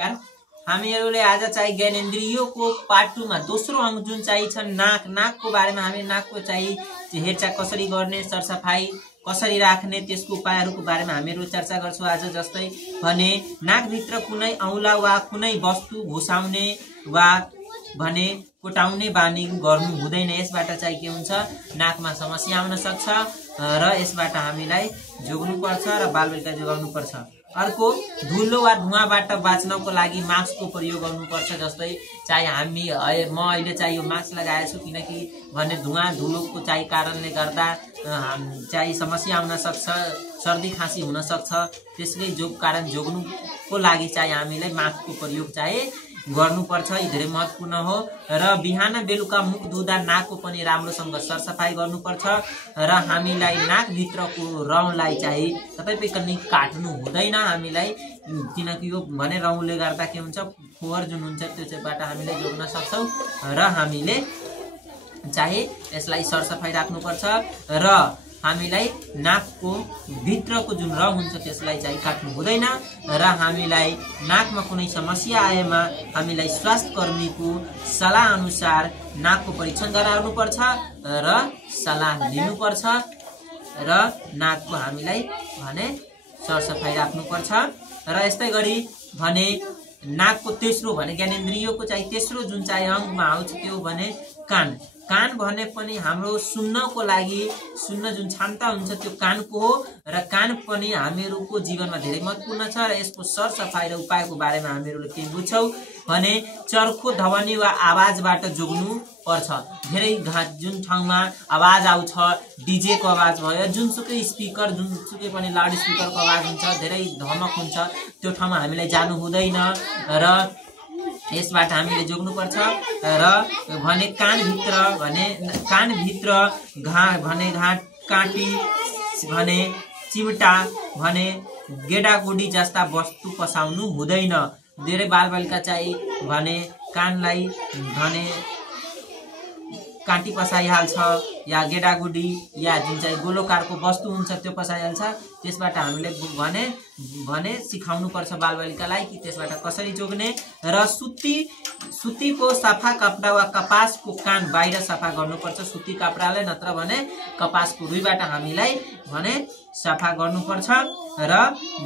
हामीहरूले आज चाहिँ ज्ञानेन्द्रियको पार्ट 2 मा दोस्रो अंग जुन चाहिँ छ नाक, नाकको बारेमा हामी नाकको चाहिँ हेरचाह कसरी गर्ने, सरसफाई कसरी राख्ने, त्यसको उपायहरूको बारेमा हामीहरू चर्चा गर्छौं आज। जस्तै भने नाकभित्र कुनै औँला वा कुनै वस्तु घुसाउने वा भने कोटाउने बानी गर्नु हुँदैन। यसबाट चाहिँ के हुन्छ, नाकमा समस्या आउन सक्छ र यसबाट हामीलाई जोग्नु पर्छ र बालबच्चा जोगाउनु पर्छ। अर्को, धुलो वा धुवाबाट बाँच्नको लागि मास्कको प्रयोग गर्नुपर्छ। जस्तै चाहिँ म अहिले चाहिँ यो मास्क लगाएको छु किनकि भने धुवा धुलोको चाहिँ कारणले गर्दा चाहिँ समस्या आउन सक्छ, सर्दी खाँसी हुन सक्छ। त्यसले कारण जोग्नुको लागि चाहिँ हामीलाई मास्कको प्रयोग चाहिँ गर्नुपर्छ। यो धेरै महत्त्वपूर्ण हो। र बिहान बेलुका मुख धुँदा नाकको पनि राम्रोसँग सरसफाई गर्नुपर्छ र हामीलाई नाकभित्रको रौँलाई चाहिँ कतै पनि काट्नु हुँदैन हामीलाई, किनकि यो भने रौँले गर्दा के हुन्छ, फोहोर जुन हुन्छ त्यसबाट हामीले जोड्न सक्छौं र हामीले चाहिँ यसलाई सरसफाई राख्नुपर्छ र हामीलाई नाकको भित्रको जुन रौँ हुन्छ त्यसलाई चाहिँ काट्नु हुँदैन र हामीलाई नाकमा कुनै समस्या आएमा हामीलाई स्वास्थ्य कर्मीको सल्लाह अनुसार नाकको परीक्षण गराउनुपर्छ र सल्लाह लिनुपर्छ र नाकको हामीलाई भने सरसफाई राख्नुपर्छ। र यस्तै गरी भने नाकको तेस्रो भने ज्ञानेन्द्रियको चाहिँ तेस्रो जुन चाहिँ अंगमा आउँछ त्यो भने कान। कान भने पनि हाम्रो सुन्नको लागि, सुन्न जुन क्षमता हुन्छ त्यो कानको हो र कान पनि हामीहरूको जीवनमा धेरै महत्त्वपूर्ण छ र यसको सरसफाई र उपायको बारेमा हामीहरूले के बुझ्छौं भने चर्को ध्वनि वा आवाजबाट जोग्नु पर्छ। धेरै जुन ठाउँमा आवाज आउँछ, डीजे को आवाज भयो, जुनसुकै स्पिकर, जुनसुकै पनि लाउड स्पिकरको आवाज हुन्छ, धेरै धमक हुन्छ, त्यो ठाउँमा हामीलाई जानु हुँदैन र यसबाट हामीले जोग्नुपर्छ। र भने कानभित्र घाँट काँटी भने चिमटा भने गेडागुडी जस्ता वस्तु पसाउनु हुँदैन। धेरै बालबालिका चाहिँ भने कानलाई भने काँटी पसाइहाल्छ या गेडागुडी या जुन चाहिँ गोलोकारको वस्तु हुन्छ त्यो पसाइहाल्छ। त्यसबाट हामीले भने सिकाउनु पर्छ बालबालिकालाई कि त्यसबाट कसरी जोग्ने। र सुतीको सफा कपडा वा कपासको कान बाहिर सफा गर्नुपर्छ। सुती कपडाले नत्र भने कपासको रुईबाट हामीलाई भने सफा गर्नुपर्छ र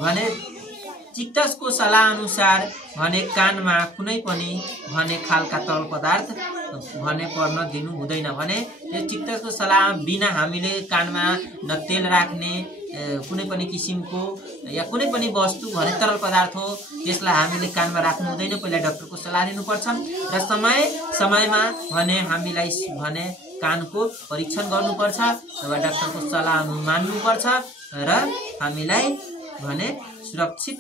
भने चिकित्सकको सल्लाह अनुसार भने कानमा कुनै पनि भने खालका तरल पदार्थ भने पर्न दिनु हुँदैन। भने चिकित्सकको सल्लाह बिना हामीले कानमा न तेल राख्ने, कुनै पनि किसिमको या कुनै पनि वस्तु भने तरल पदार्थ हो त्यसलाई हामीले कानमा राख्नु हुँदैन। पहिला डाक्टरको सल्लाह लिनुपर्छ र समयमा भने हामीलाई भने कानको परीक्षण गर्नुपर्छ र डाक्टरको सल्लाह मान्नुपर्छ र हामीलाई भने सुरक्षित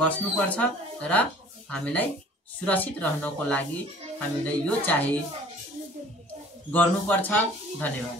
बस्नुपर्छ र हामीलाई सुरक्षित रहनको लागि हामीले यो चाहिँ गर्नुपर्छ। धन्यवाद।